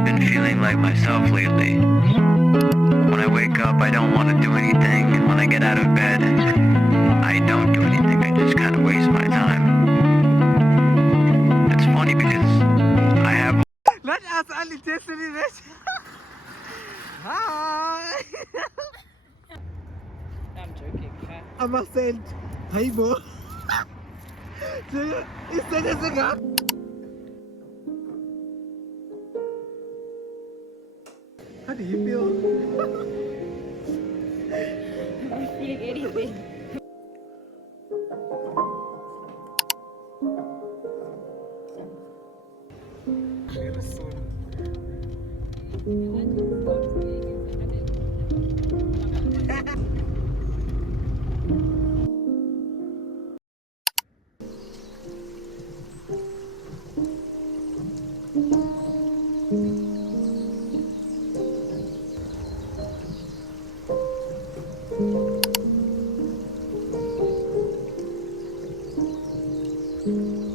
really been feeling like myself lately. When I wake up, I don't want to do anything, and when I get out of bed, I don't do anything. I just kind of waste my time. It's funny because I have. Let us only destiny this. Hi. I'm joking. Huh? I must say, hi, bro. Is that a cigar? How do you feel? I'm feeling anything.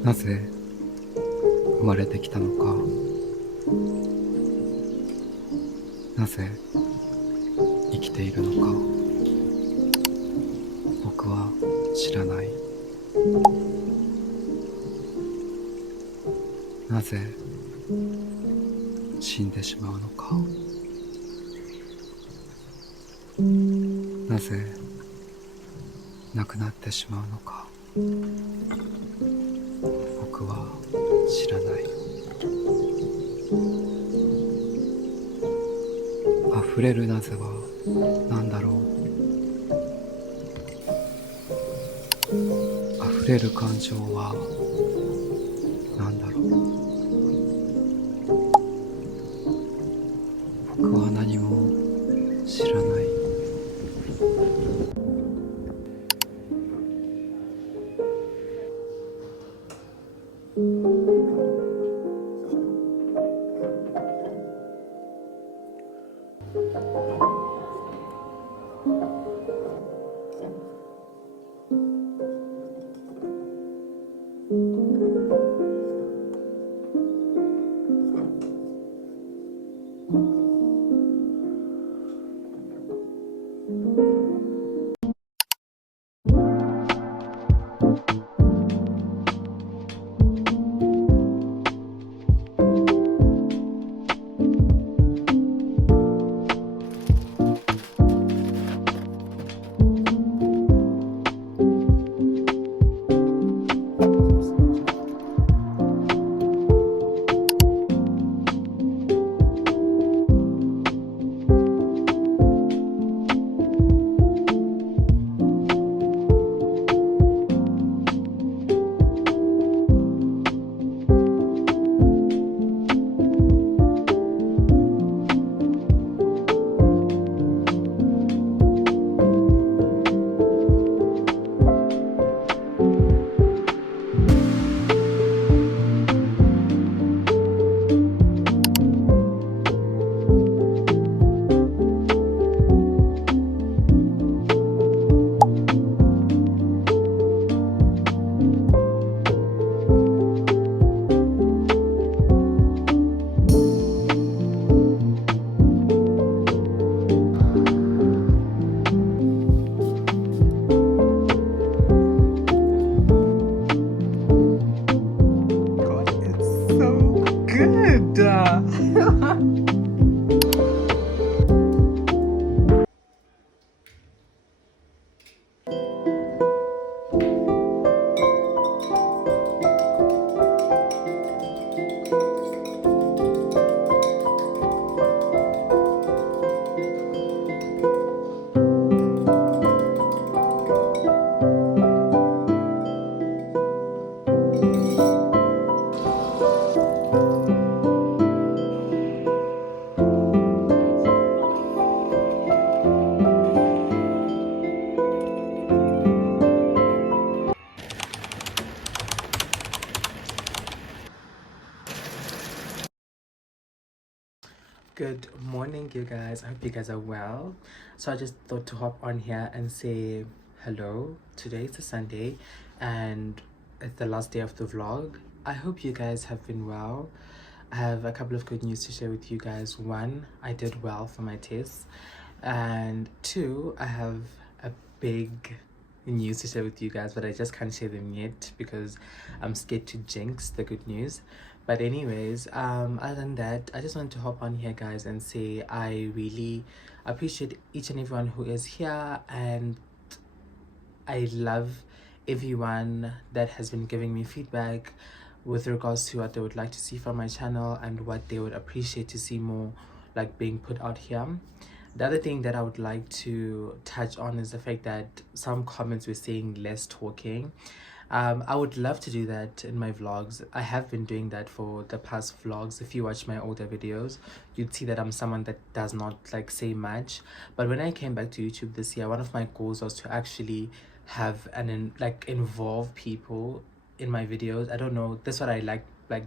なぜ生まれてきたのか、なぜ生きているのか、僕は知らない。なぜ死んでしまうのか、なぜ亡くなってしまうのか、僕は知らない。溢れるなぜは何だろう。溢れる感情は何だろう。僕は何も知らない。Good morning, you guys. I hope you guys are well. So I just thought to hop on here and say hello. Today is a Sunday and it's the last day of the vlog. I hope you guys have been well. I have a couple of good news to share with you guys. One, I did well for my tests, and two, I have a big news to share with you guys, but I just can't share them yet because I'm scared to jinx the good news. But anyways, other than that, I just wanted to hop on here, guys, and say I really appreciate each and everyone who is here, and I love everyone that has been giving me feedback with regards to what they would like to see from my channel and what they would appreciate to see more like being put out here. The other thing that I would like to touch on is the fact that some comments were saying less talking. I would love to do that in my vlogs. I have been doing that for the past vlogs. If you watch my older videos, you'd see that I'm someone that does not like say much. But when I came back to YouTube this year, one of my goals was to actually have like involve people in my videos. I don't know, that's what I like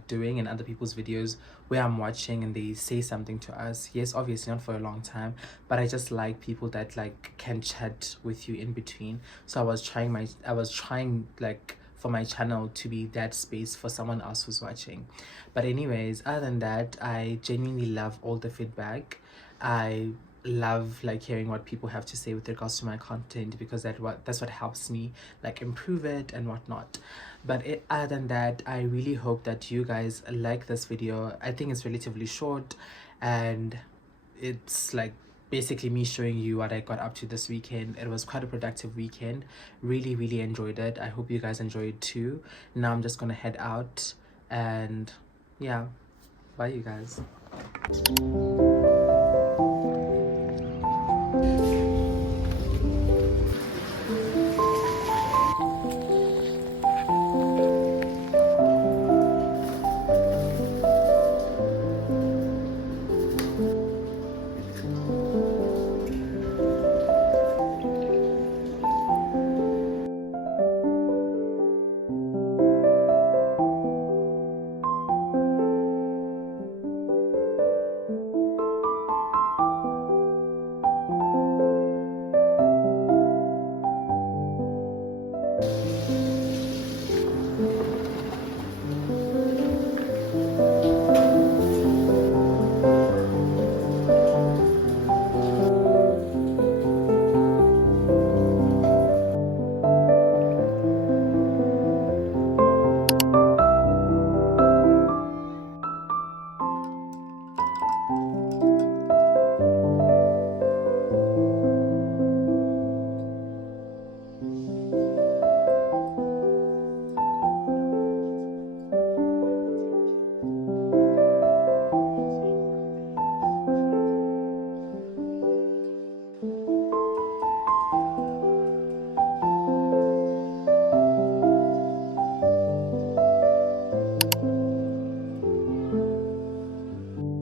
doing in other people's videos, where I'm watching and they say something to us. Yes, obviously not for a long time, but I just like people that like can chat with you in between. So I was trying like for my channel to be that space for someone else who's watching. But anyways, other than that, I genuinely love all the feedback. I love like hearing what people have to say with regards to my content, because that's what helps me like improve it and whatnot. But other than that, I really hope that you guys like this video. I think it's relatively short, and it's like basically me showing you what I got up to this weekend. It was quite a productive weekend. Really enjoyed it. I hope you guys enjoyed it too. Now I'm just gonna head out, and yeah, bye you guys.